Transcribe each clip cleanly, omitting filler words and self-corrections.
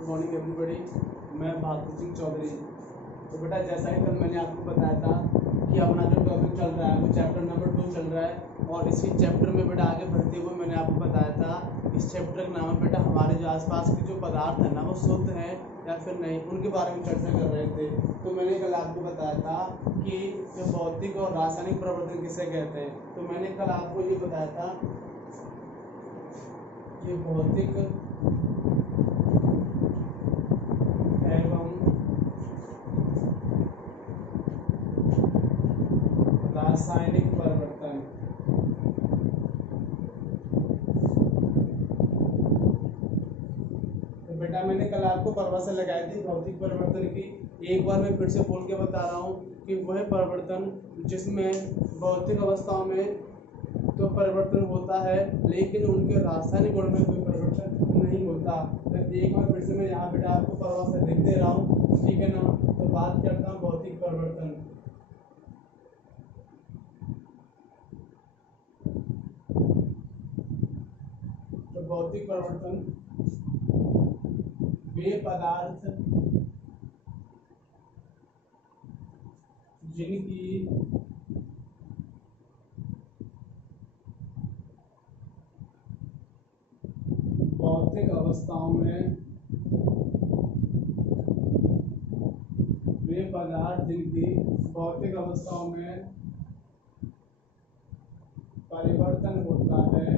Good morning everybody. मैं बहादुर सिंह चौधरी। तो बेटा जैसा कि कल मैंने आपको बताया था कि अपना जो टॉपिक चल रहा है वो चैप्टर नंबर 2 चल रहा है और इसी चैप्टर में बेटा आगे बढ़ते हुए मैंने आपको बताया था इस चैप्टर का नाम है बेटा हमारे जो आसपास के जो पदार्थ है ना वो शुद्ध हैं या फिर नहीं, उनके बारे में चर्चा कर रहे थे। तो मैंने कल आपको बताया था कि जो भौतिक और रासायनिक परिवर्तन किसे कहते हैं। तो मैंने कल आपको ये बताया था कि भौतिक एवं रासायनिक परिवर्तन तो बेटा मैंने कल आपको परिभाषा लगाई थी भौतिक परिवर्तन की। एक बार मैं फिर से बोल के बता रहा हूँ कि वह परिवर्तन जिसमें भौतिक अवस्थाओं में तो परिवर्तन होता है लेकिन उनके रासायनिक गुण में कोई परिवर्तन नहीं होता। तो एक बार फिर से मैं यहाँ बेटा आपको परिभाषा लिख दे रहा हूँ, ठीक है ना। तो बात करता हूँ भौतिक परिवर्तन। तो भौतिक परिवर्तन वे पदार्थ जिनकी भौतिक अवस्थाओं में वे पदार्थ जिनकी भौतिक अवस्थाओं में परिवर्तन होता है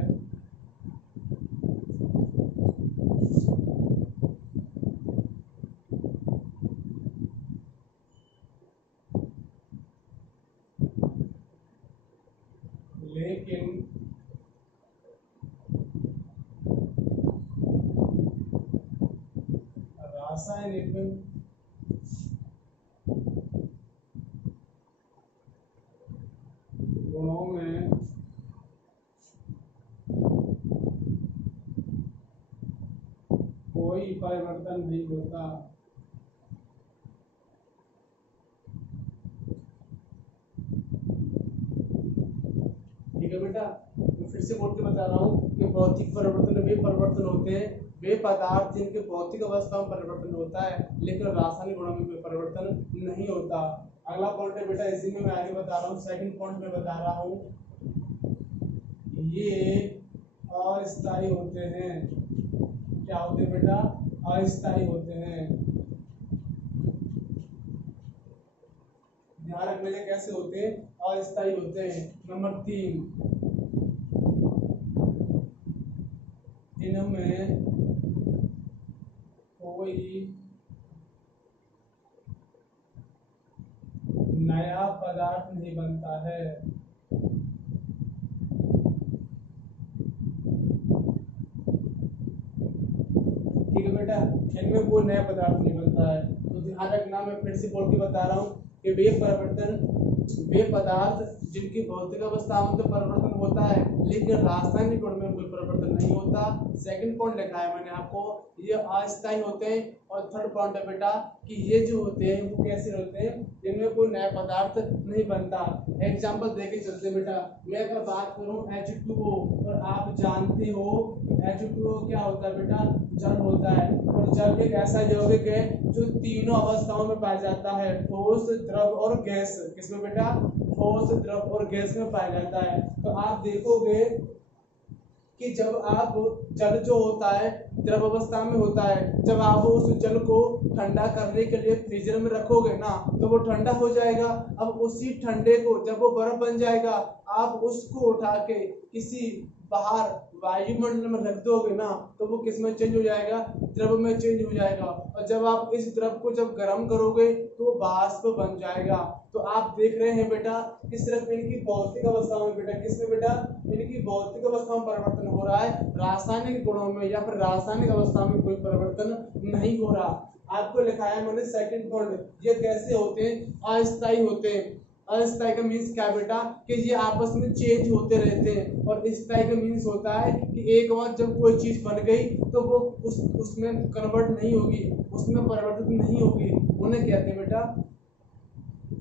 लेकिन रासायनिक गुणों में कोई परिवर्तन नहीं होता। ठीक है बेटा, मैं फिर से बोल के बता रहा हूँ कि भौतिक परिवर्तन वे परिवर्तन होते हैं वे पदार्थ जिनके भौतिक अवस्था में परिवर्तन होता है लेकिन रासायनिक गुणों में कोई परिवर्तन नहीं होता। अगला पॉइंट है बेटा, इसी में मैं आगे बता रहा हूँ। सेकंड पॉइंट में बता रहा हूँ ये अस्थायी होते हैं। क्या होते हैं बेटा? अस्थायी होते हैं। ध्यान रखने के कैसे होते हैं? अस्थायी होते हैं। नंबर 3, इनमें कोई नया पदार्थ नहीं बनता है। ठीक है बेटा, इनमें कोई नया पदार्थ नहीं बनता है। तो ध्यान रखना, मैं फिर से बोल के बता रहा हूँ कि वे पदार्थ जिनकी भौतिक अवस्था में तो परिवर्तन होता है लेकिन रासायनिक गुण में कोई परिवर्तन नहीं होता। सेकंड पॉइंट लिखा है मैंने आपको, ये अस्थायी होते हैं। और थर्ड पॉइंट है बेटा कि ये जो होते हैं वो कैसे होते हैं, जिनमें कोई नया पदार्थ नहीं बनता। एग्जाम्पल देके चलते बेटा, मैं अगर बात करूं H2O, और आप जानते हो H2O क्या होता है बेटा? जल होता है। और जल एक ऐसा यौगिक है जो तीनों अवस्थाओं में पाया जाता है, ठोस, द्रव और गैस। किसमें बेटा? ठोस, द्रव और गैस में पाया जाता है। तो आप देखोगे कि जब आप जल जो होता है द्रव अवस्था में होता है, जब आप उस जल को ठंडा करने के लिए फ्रीजर में रखोगे ना तो वो ठंडा हो जाएगा। अब उसी ठंडे को जब वो बर्फ बन जाएगा, आप उसको उठा के किसी बाहर वायुमंडल में रख दोगे ना तो वो किस में चेंज हो जाएगा? द्रव में चेंज हो जाएगा। और जब आप इस द्रव को जब गर्म करोगे तो वो वाष्प बन जाएगा। तो आप देख रहे हैं बेटा कि सिर्फ इनकी भौतिक अवस्था में बेटा, किसमें बेटा? इनकी भौतिक अवस्था में परिवर्तन हो रहा है, रासायनिक गुणों में या फिर रासायनिक अवस्था में कोई परिवर्तन नहीं हो रहा। आपको लिखा है मैंने सेकंड पॉइंट, ये कैसे होते हैं? अस्थायी होते हैं। अस्थायी का मीन्स क्या बेटा? कि ये आपस में चेंज होते रहते हैं। और स्थायी का मीन्स होता है कि एक बार जब कोई चीज बन गई तो वो उसमें कन्वर्ट नहीं होगी, उसमें परिवर्तित नहीं होगी, उन्हें कहते हैं बेटा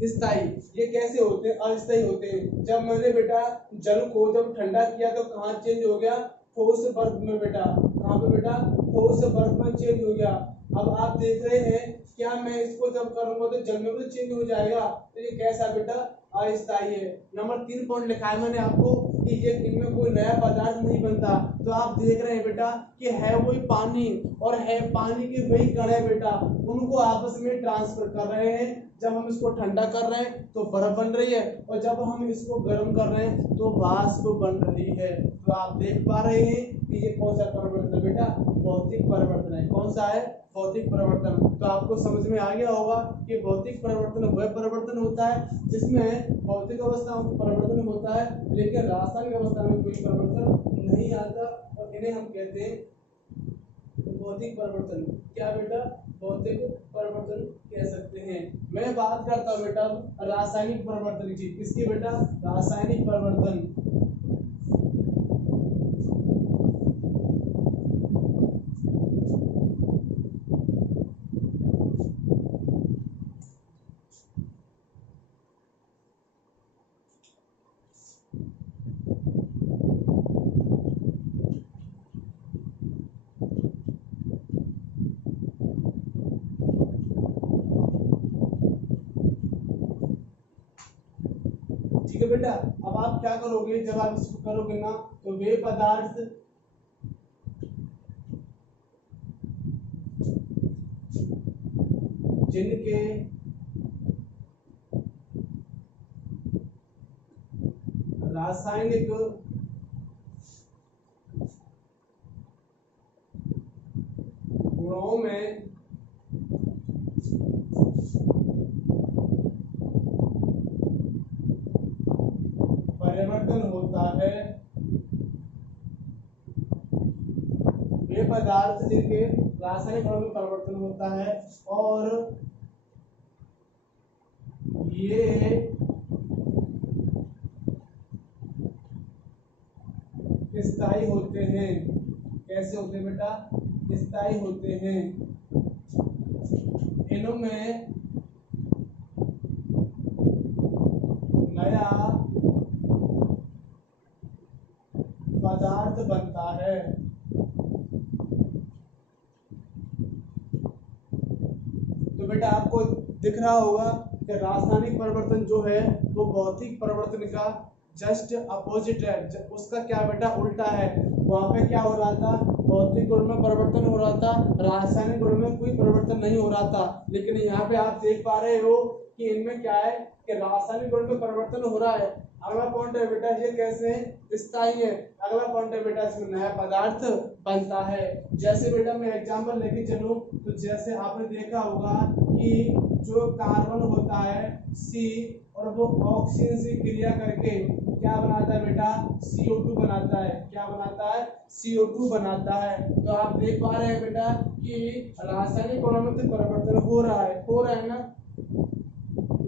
स्थायी। ये कैसे होते हैं? अस्थायी होते हैं। जब मैंने बेटा जल को जब ठंडा किया तो कहाँ चेंज हो गया? ठोस बर्फ में बेटा। कहाँ पे बेटा? ठोस बर्फ में चेंज हो गया। अब आप देख रहे हैं क्या मैं इसको जब करूंगा तो जल में भी चेंज हो जाएगा, तो ये कैसा बेटा अस्थायी है। नंबर 3 पॉइंट लिखा है मैंने आपको कि ये इनमें कोई नया पदार्थ नहीं बनता। तो आप देख रहे हैं बेटा कि है वही पानी और है पानी के वही कण है बेटा, उनको आपस में ट्रांसफर कर रहे हैं। जब हम इसको ठंडा कर रहे हैं तो बर्फ बन रही है और जब हम इसको गर्म कर रहे हैं तो वाष्प बन रही है। तो आप देख पा रहे हैं कि ये कौन सा परिवर्तन है बेटा, भौतिक परिवर्तन है। कौन सा है, भौतिक परिवर्तन। तो आपको समझ में आ गया होगा कि भौतिक परिवर्तन वह परिवर्तन होता है जिसमें भौतिक अवस्था में परिवर्तन होता है लेकिन रासायनिक अवस्था में कोई परिवर्तन नहीं आता, और इन्हें हम कहते हैं भौतिक परिवर्तन। क्या बेटा, भौतिक परिवर्तन कह सकते हैं। मैं बात करता हूँ बेटा रासायनिक परिवर्तन की। किसकी बेटा, रासायनिक परिवर्तन। ठीक है बेटा, अब आप क्या करोगे, जब आप इसको करोगे ना तो वे पदार्थ जिनके रासायनिक गुणों में परिवर्तन होता है, वे पदार्थ जिनके रासायनिक गुणों में परिवर्तन होता है और ये स्थायी होते हैं। कैसे होते हैं बेटा, स्थायी होते हैं। इनमें नया पदार्थ बनता है। तो बेटा आपको दिख रहा होगा कि रासायनिक परिवर्तन जो है वो भौतिक परिवर्तन का जस्ट अपोजिट है, उसका क्या बेटा उल्टा है। वहां पे क्या हो रहा था, भौतिक गुण में परिवर्तन हो रहा था, रासायनिक गुण में कोई परिवर्तन नहीं हो रहा था। लेकिन यहाँ पे आप देख पा रहे हो कि इनमें क्या है कि रासायनिक गुण में परिवर्तन हो रहा है। अगला पॉइंट है बेटा ये कैसे स्थायी है। अगला पॉइंट है बेटा इसमें नया पदार्थ बनता है। जैसे बेटा मैं एग्जांपल लेके चलूं तो जैसे आपने देखा होगा कि जो कार्बन होता है सी और वो ऑक्सीजन से क्रिया करके क्या बनाता है बेटा, CO2 बनाता है। क्या बनाता है, CO2 बनाता है। तो आप देख पा रहे हैं बेटा कि रासायनिक गुणों में तो परिवर्तन हो रहा है ना।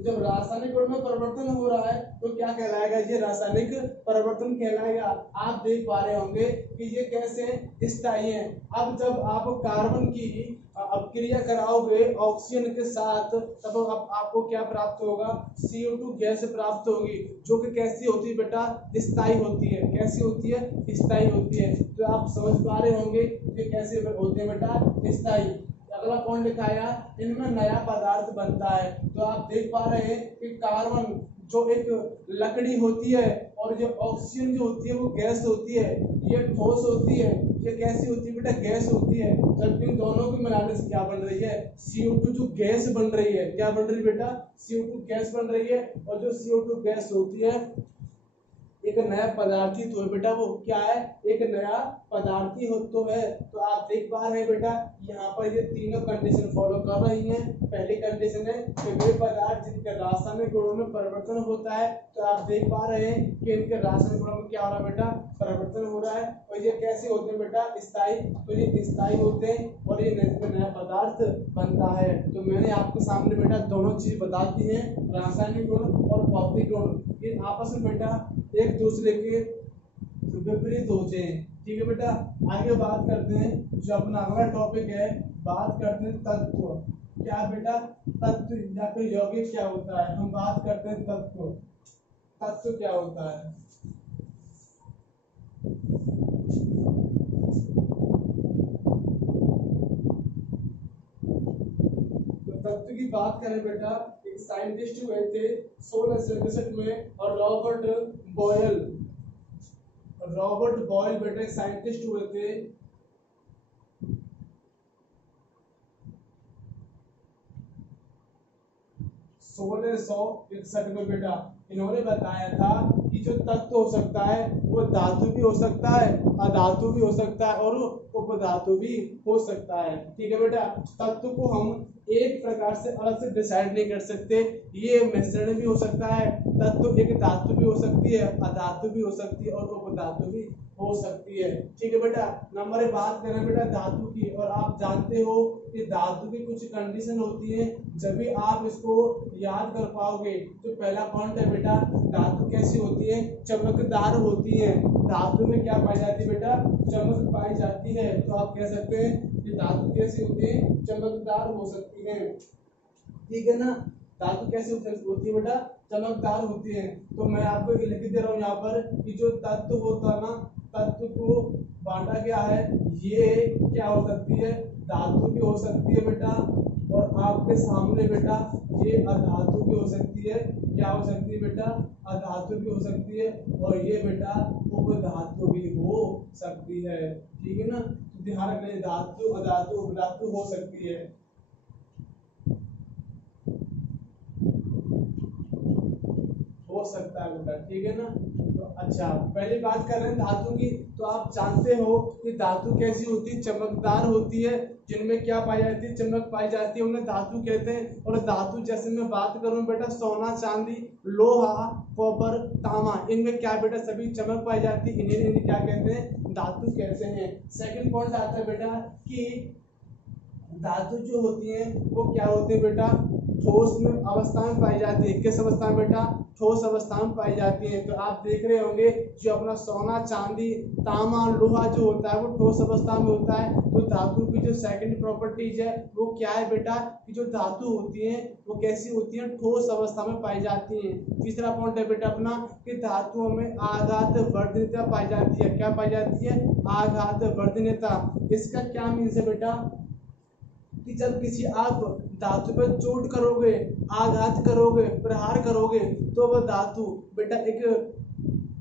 जब रासायनिक गुण में परिवर्तन हो रहा है तो क्या कहलाएगा, ये रासायनिक परिवर्तन कहलाएगा। आप देख पा रहे होंगे कि ये कैसे स्थायी है। अब जब आप कार्बन की अपक्रिया कराओगे ऑक्सीजन के साथ तब आपको क्या प्राप्त होगा, CO2 गैस प्राप्त होगी, जो कि कैसी होती है बेटा, स्थायी होती है। कैसी होती है, स्थायी होती है। तो आप समझ पा रहे होंगे ये कैसे होते हैं बेटा, स्थायी। अगला पॉइंट दिखाया इनमें नया पदार्थ बनता है। तो आप देख पा रहे हैं कि कार्बन जो एक लकड़ी होती है और जो ऑक्सीजन जो होती है वो गैस होती है, ये ठोस होती है, ये कैसी होती है बेटा, गैस होती है। जबकि इन दोनों के मिलाने से क्या बन रही है, CO2 जो गैस बन रही है। क्या बन रही है बेटा, CO2 गैस बन रही है। और जो CO2 गैस होती है एक नया पदार्थी तो है बेटा, वो क्या है, एक नया पदार्थी हो तो है। तो आप देख पा रहे हैं बेटा यहाँ पर ये तीनों कंडीशन फॉलो कर रही हैं। पहली कंडीशन है कि वे पदार्थ जिनके रासायनिक गुणों में परिवर्तन होता है। तो आप देख पा रहे हैं कि इनके रासायनिक गुणों में क्या हो रहा है बेटा, परिवर्तन हो रहा है। और ये कैसे होते हैं बेटा, स्थायी। तो ये स्थायी होते हैं और ये नया पदार्थ बनता है। तो मैंने आपके सामने बेटा दोनों चीज बता दी है, रासायनिक गुण और भौतिक गुण। ये आपस में बेटा एक दूसरे के विपरीत होते हैं। ठीक है बेटा, आगे बात करते हैं जो अपना अगला टॉपिक है, बात करते हैं तत्व। क्या बेटा, तत्व या फिर यौगिक क्या होता है। हम बात करते हैं तत्व। तत्व क्या होता है। तत्व की बात करें बेटा, एक साइंटिस्ट हुए थे 1667 में, और रॉबर्ट बॉयल बेटा एक साइंटिस्ट हुए थे 1661 में बेटा। इन्होंने बताया था कि जो तत्व हो सकता है वो धातु भी हो सकता है, अधातु भी हो सकता है और उपधातु भी हो सकता है। ठीक है बेटा, तत्व को हम एक प्रकार से अलग से डिसाइड नहीं कर सकते, ये मिश्रण भी हो सकता है, तत्व एक धातु भी हो सकती है, अधातु भी हो सकती है और उपधातु भी हो सकती है। ठीक है बेटा, नंबर बात करें बेटा धातु की, और आप जानते हो कि धातु की कुछ कंडीशन होती है, जब भी आप इसको याद कर पाओगे। तो पहला पॉइंट है बेटा, धातु कैसी होती है, चमकदार होती है। धातु में क्या पाई जाती है बेटा, चमक पाई जाती है। तो आप कह सकते हैं कि धातु कैसी होती है, चमकदार हो सकती है। ठीक है ना, धातु कैसे होती है बेटा, चमकदार होती है। तो मैं आपको लिख दे रहा हूँ यहाँ पर कि जो तत्व होता है ना, तत्व को बांटा गया है, ये क्या हो सकती है, धातु भी हो सकती है बेटा, और आपके सामने बेटा ये अधातु भी हो सकती है। क्या हो सकती है बेटा, अधातु भी हो सकती है, और ये बेटा उपधातु भी हो सकती है। ठीक है ना, तो ध्यान रखना, धातु अधातु उपधातु हो सकती है, हो सकता है बेटा। ठीक है ना, तो अच्छा पहली बात कर रहे हैं धातु की। तो आप जानते हो कि धातु कैसी होती है, चमकदार होती है, जिनमें क्या पाई जाती है, चमक पाई जाती है, उन्हें धातु कहते हैं। और धातु जैसे मैं बात करूं बेटा, सोना चांदी लोहा कॉपर तांबा, इनमें क्या बेटा सभी चमक पाई जाती है, इन्हें क्या कहते हैं, धातु कहते हैं। सेकंड पॉइंट आता है बेटा कि धातु जो होती है वो क्या होती है बेटा, ठोस में अवस्था में पाई जाती है। किस अवस्था में बेटा, ठोस अवस्था में पाई जाती है। तो आप देख रहे होंगे जो अपना सोना चांदी तांबा लोहा जो होता है वो ठोस अवस्था में होता है। तो धातु की जो सेकंड प्रॉपर्टीज है वो क्या है बेटा, कि जो धातु होती है वो कैसी होती है, ठोस अवस्था में पाई जाती है। तीसरा पॉइंट है बेटा अपना कि धातुओं में आघात वर्धनीयता पाई जाती है। क्या पाई जाती है, आघात वर्धनीयता। इसका क्या मीन्स है बेटा, कि जब किसी आप धातु पर चोट करोगे, आघात करोगे, प्रहार करोगे, तो वह धातु बेटा एक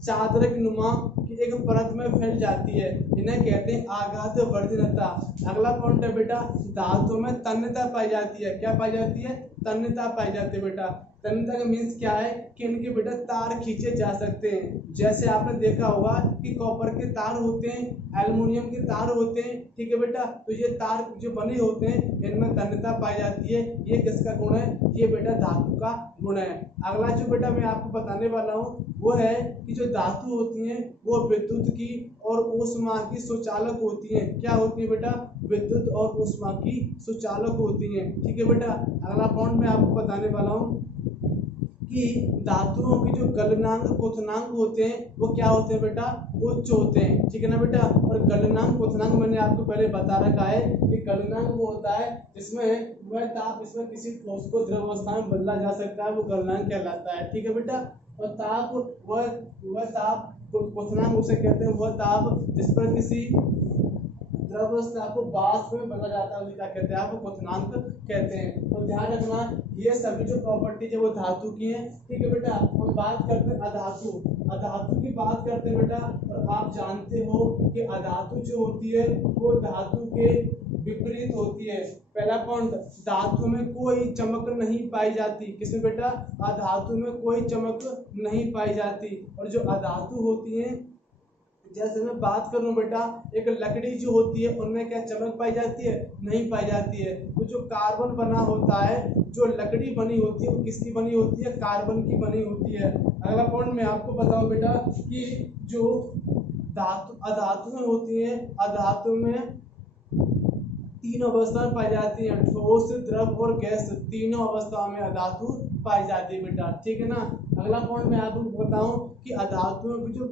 चादर नुमा की एक परत में फैल जाती है, इन्हें कहते हैं आघात वर्धनीयता। अगला पॉइंट है बेटा, धातु में तन्यता पाई जाती है। क्या पाई जाती है, तन्यता पाई जाती है बेटा। तन्यता का मीन्स क्या है, कि इनके बेटा तार खींचे जा सकते हैं। जैसे आपने देखा होगा कि कॉपर के तार होते हैं, एल्युमिनियम के तार होते हैं। ठीक है बेटा, तो ये तार जो बने होते हैं इनमें तन्यता पाई जाती है। ये किसका गुण है, ये बेटा धातु का गुण है। अगला जो बेटा मैं आपको बताने वाला हूँ वो है कि जो धातु होती हैं वो विद्युत की और ऊष्मा की सुचालक होती हैं। क्या होती है बेटा, विद्युत और ऊष्मा की सुचालक होती हैं। ठीक है बेटा, अगला पॉइंट मैं आपको बताने वाला हूँ कि धातुओं के जो गलनांक क्वथनांक होते हैं वो क्या होते हैं बेटा, उच्च होते हैं। ठीक है ना बेटा, और गलनांक क्वथनांक मैंने आपको पहले बता रखा है कि गलनांक वो होता है जिसमें वह ताप, इसमें किसी ठोस को द्रव अवस्था में बदला जा सकता है, वो गलनांक कहलाता है। ठीक है बेटा, और ताप वह ताप क्वथनांक उसे कहते हैं, वह ताप जिस पर किसी द्रव अवस्था को वाष्प में बदला जाता है, क्या कहते हैं, आप क्वथनांक कहते हैं। तो ध्यान रखना, ये सभी जो प्रॉपर्टीज है वो धातु की हैं। ठीक है बेटा, हम बात करते हैं अधातु। अधातु की बात करते हैं बेटा, और आप जानते हो कि अधातु जो होती है वो धातु के विपरीत होती है। पहला पॉइंट, धातु में कोई चमक नहीं पाई जाती। किसमें बेटा, अधातु में कोई चमक नहीं पाई जाती। और जो अधातु होती है, जैसे मैं बात करूं बेटा, एक लकड़ी जो होती है उनमें क्या चमक पाई जाती है, नहीं पाई जाती है। तो जो कार्बन बना होता है, जो लकड़ी बनी होती है वो किसकी बनी होती है, कार्बन की बनी होती है। अगला पॉइंट मैं आपको बताऊं बेटा कि जो धातु अधातु में होती है, अधातु में तीनों अवस्थाएं पाई जाती हैं, ठोस द्रव और गैस, तीनों अवस्थाओं में अधातु पाई जाती है बेटा। ठीक है ना, अगला पॉइंट मैं आपको बताऊं कि अधातुओं की जो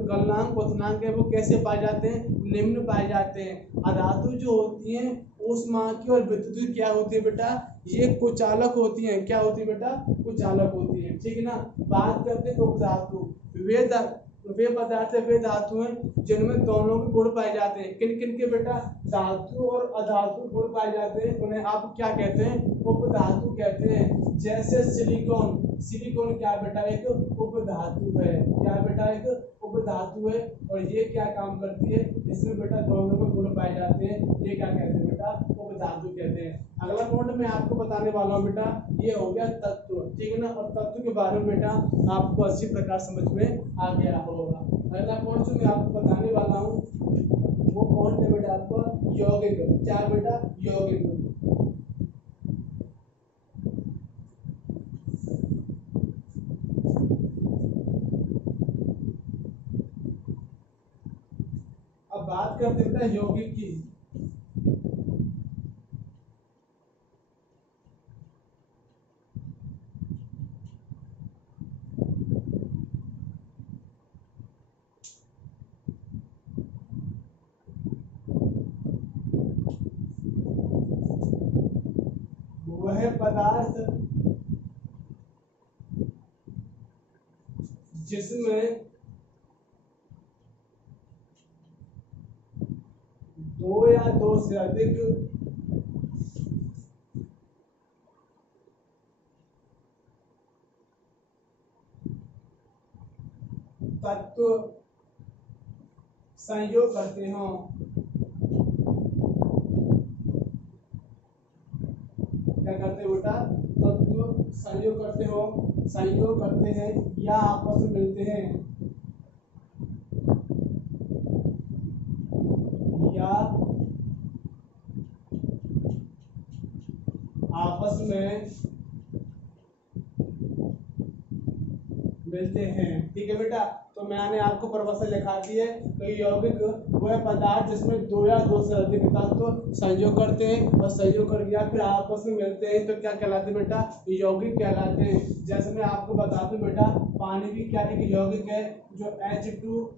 गलनांक क्वथनांक है वो कैसे पाए जाते हैं, निम्न पाए जाते हैं। अधातु जो होती हैं ऊष्मा की और विद्युत की क्या होती है बेटा, ये कुचालक होती हैं। क्या होती है बेटा, कुचालक होती है। ठीक है ना, बात करते हैं उपधातु। वे पदार्थ वे धातु हैं जिनमें दोनों के गुण पाए जाते हैं। किन किन के बेटा? धातु और अधातु गुण पाए जाते हैं, उन्हें आप क्या कहते हैं? उपधातु कहते हैं। जैसे सिलिकॉन, सिलिकॉन क्या बेटा? एक उपधातु है। क्या बेटा? एक उपधातु है। और ये क्या काम करती है? इसमें बेटा दोनों के गुण पाए जाते हैं, ये क्या कहते हैं बेटा? उपधातु कहते हैं। अगला पॉइंट मैं आपको बताने वाला हूँ बेटा, ये हो गया तत्व, ठीक है ना। और तत्व के बारे में बेटा आपको अच्छी प्रकार समझ में आ गया होगा। अगला पॉइंट जो मैं आपको बताने वाला हूँ वो पॉइंट है बेटा आपका यौगिक। क्या बेटा? यौगिक। अब बात करते हैं बेटा यौगिक की। वह पदार्थ जिसमें दो या दो से अधिक तत्व संयोग करते हो। क्या करते हो बेटा? तत्व संयोग करते हो, संयोग करते हैं या आपस में मिलते हैं, या आपस में मिलते हैं। ठीक है बेटा, तो मैंने आपको परिभाषा लिखा दी है। तो यौगिक वह पदार्थ जिसमें दो या दो से अधिक तत्व संयोग करते हैं और संयोग कर दिया फिर आपस में मिलते हैं, तो क्या कहलाते हैं बेटा? यौगिक कहलाते हैं। जैसे मैं आपको बता दूं बेटा, पानी भी क्या एक यौगिक है, जो H2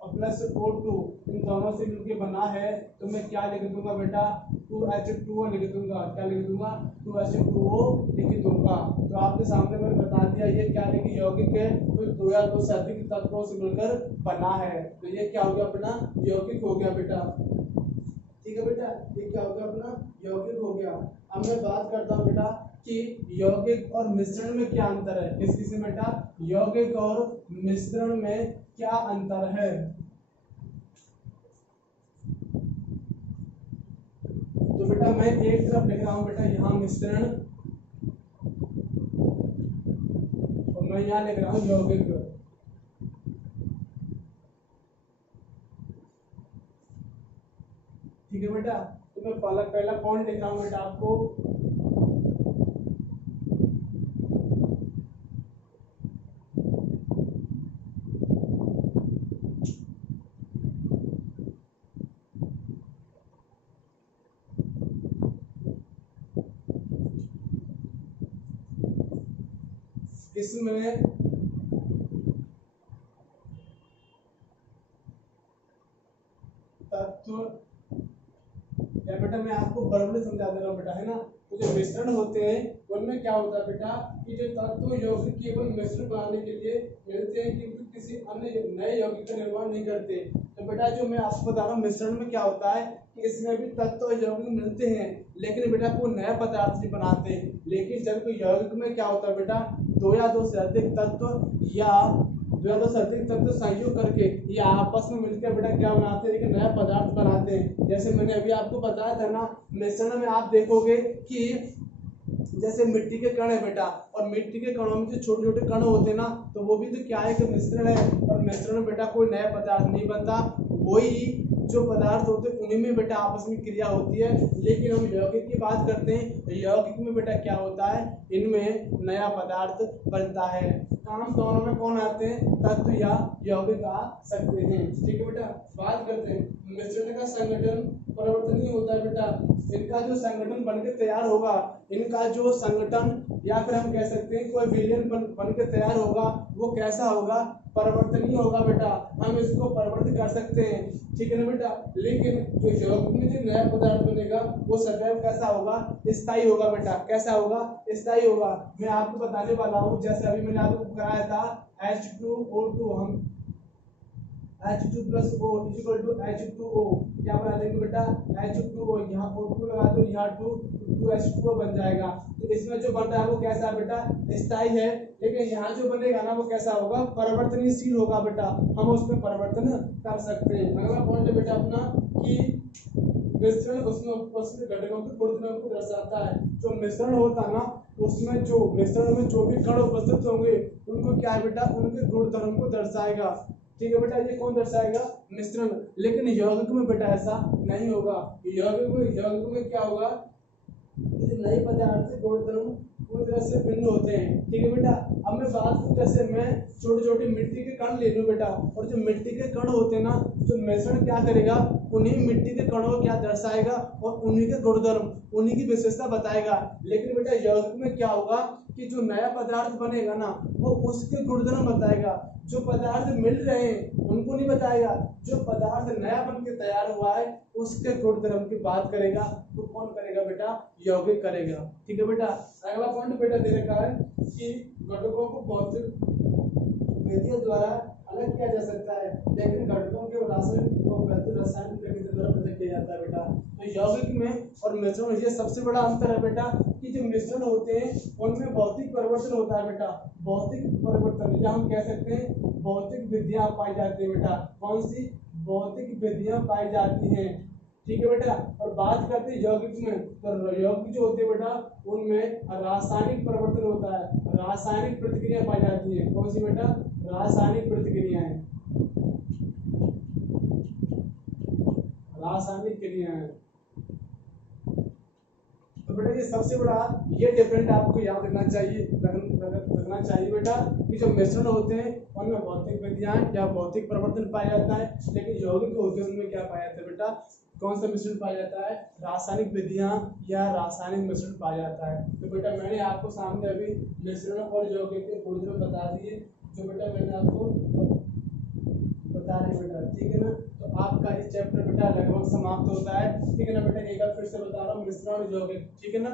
और प्लस O2 इन दोनों से मिलकर बना है। तो मैं क्या लिख दूंगा बेटा? 2H2O लिख दूंगा। क्या लिख दूंगा? 2H2O लिख दूंगा। तो आपके सामने मैंने बता दिया ये क्या है कि यौगिक है, तो दो या दो से अधिक तत्वों से मिलकर बना है। तो ये क्या हो गया अपना? यौगिक हो गया बेटा। ठीक है बेटा, ये क्या हो गया? अपना यौगिक हो गया। अब मैं बात करता हूँ बेटा कि यौगिक और मिश्रण में क्या अंतर है। किस किस में बेटा? यौगिक और मिश्रण में क्या अंतर है? तो बेटा मैं एक तरफ लिख रहा हूं बेटा यहाँ मिश्रण, और मैं यहाँ लिख रहा हूँ यौगिक। ठीक है बेटा, तो मैं पहला पॉइंट लिख रहा हूँ बेटा आपको। इसमें तत्व, या बेटा मैं आपको बराबर समझा दे रहा हूँ बेटा, है ना। तो जो मिश्रण होते हैं उनमें क्या होता है बेटा कि जो तत्व यौगिक केवल मिश्रण बनाने के लिए मिलते हैं, किंतु किसी अन्य नए यौगिक का निर्माण नहीं करते। तो बेटा जो मैं आपको बता रहा हूँ मिश्रण में क्या होता है कि इसमें भी तत्व और यौगिक मिलते हैं, लेकिन बेटा कोई नया पदार्थ नहीं बनाते। लेकिन जब कोई यौगिक में क्या होता है बेटा, दो या दो से अधिक तत्व या दो या दो से अधिक तत्व संयोग करके ये आपस में मिलकर बेटा क्या बनाते हैं? एक नया पदार्थ बनाते हैं। जैसे मैंने अभी आपको बताया था ना, मिश्रण में आप देखोगे कि जैसे मिट्टी के कण है बेटा, और मिट्टी के कणों में जो छोटे छोटे कण होते हैं ना, तो वो भी तो क्या है कि मिश्रण है। और मिश्रण में बेटा कोई नया पदार्थ नहीं बनता, वही जो पदार्थ होते हैं उन्हीं में बेटा आपस में क्रिया होती है। लेकिन हम यौगिक की बात करते हैं, तो यौगिक में बेटा क्या होता है? इनमें नया पदार्थ बनता है। काम दोनों में कौन आते हैं? तत्व या यौगिक आ सकते हैं। ठीक है बेटा, बात करते हैं मिश्रण का संगठन परिवर्तनीय होता है बेटा। इनका जो संगठन बनकर तैयार होगा, इनका जो संगठन या फिर हम कह सकते हैं कोई विलयन बनकर तैयार होगा, वो कैसा होगा? परिवर्तनीय होगा बेटा। हम इसको परिवर्तित कर सकते हैं, ठीक है ना बेटा। लेकिन जो यौगिक में जो नया पदार्थ बनेगा वो सदैव कैसा होगा? स्थायी होगा बेटा। कैसा होगा? स्थायी होगा। मैं आपको बताने वाला हूँ, जैसे अभी मैंने आपको कराया था H2O2, हम H2+O = H2O। क्या बना देंगे बेटा H2O, यहाँ O2 लगा दो, यहाँ 2H2O बन जाएगा। तो इसमें जो बन रहा है वो कैसा है बेटा स्थायी है, लेकिन यहाँ जो बनेगा ना वो कैसा होगा परिवर्तनशील होगा बेटा, हम उसमें परिवर्तन कर सकते हैं। अगला पॉइंट है बेटा अपना कि मिश्रण उसमें उपस्थित घटकों के गुणधर्म को दर्शाता है। जो मिश्रण होता है ना उसमें जो मिश्रण में जो भी कण उपस्थित होंगे उनको क्या है बेटा उनके गुणधर्म को दर्शाएगा। ठीक है बेटा, ये कौन दर्शाएगा मिश्रण। लेकिन यौगिक में बेटा ऐसा नहीं होगा। यौगिक में क्या होगा, नए पदार्थ के गुणधर्म पूरी तरह से भिन्न होते हैं। ठीक है बेटा, अब मैं बात करूं जैसे मैं छोटे छोटे मिट्टी के कण ले लूं बेटा, और जो मिट्टी के कण होते हैं ना जो मिश्रण क्या करेगा उन्हीं मिट्टी के कणों को क्या दर्शाएगा और उन्हीं के गुणधर्म उन्हीं की विशेषता बताएगा। लेकिन बेटा यौगिक में क्या होगा कि जो नया पदार्थ बनेगा ना वो उसके गुणधर्म बताएगा, जो पदार्थ मिल रहे हैं उनको नहीं बताएगा। जो पदार्थ नया बन के तैयार हुआ है उसके गुणधर्म की बात करेगा, तो कौन करेगा बेटा यौगिक करेगा। ठीक है बेटा, अगला पॉइंट बेटा दे रखा है कि घटकों को भौतिक विधियों द्वारा अलग किया जा सकता है, लेकिन घटकों के रासायनिक प्रक्रिया द्वारा पृथक किया जाता है बेटा। तो यौगिक में और मिश्रण में ये सबसे बड़ा अंतर है बेटा कि जो मिश्रण होते हैं उनमें भौतिक परिवर्तन होता है बेटा। भौतिक परिवर्तन या हम कह सकते हैं भौतिक विधियां पाई जाती है बेटा। कौन सी भौतिक विधियां पाई जाती हैं। ठीक है बेटा, और बात करते हैं यौगिक में, तो यौगिक जो होते हैं बेटा उनमें रासायनिक परिवर्तन होता है, रासायनिक प्रतिक्रिया पाई जाती है। कौन सी बेटा रासायनिक प्रतिक्रियाएं, रासायनिक क्रियाएं। तो बेटा ये सबसे बड़ा ये डिफरेंट आपको याद रखना चाहिए बेटा कि जो मिश्रण होते हैं उनमें भौतिक विधियां या भौतिक परिवर्तन पाया जाता है, लेकिन यौगिक होते हैं उनमें क्या पाया जाता है बेटा कौन सा मिश्रण पाया जाता है रासायनिक विधियां या रासायनिक मिश्रण पाया जाता है। तो बेटा मैंने आपको सामने अभी मिश्रण और यौगिक के गुणधर्म बता दिए जो बेटा मैंने आपको बता रहे बेटा। ठीक है ना, तो आपका इस चैप्टर बेटा लगभग समाप्त होता है। ठीक है ना बेटा, एक बार फिर से बता रहा हूँ मिश्रण यौगिक। ठीक है ना,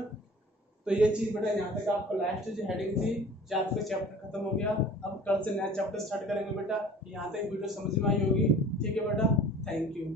तो ये चीज बेटा यहाँ तक आपको लास्ट जो हेडिंग थी जो आपका चैप्टर खत्म हो गया। अब कल से नया चैप्टर स्टार्ट करेंगे बेटा। यहाँ तक वीडियो समझ में आई होगी। ठीक है बेटा, थैंक यू।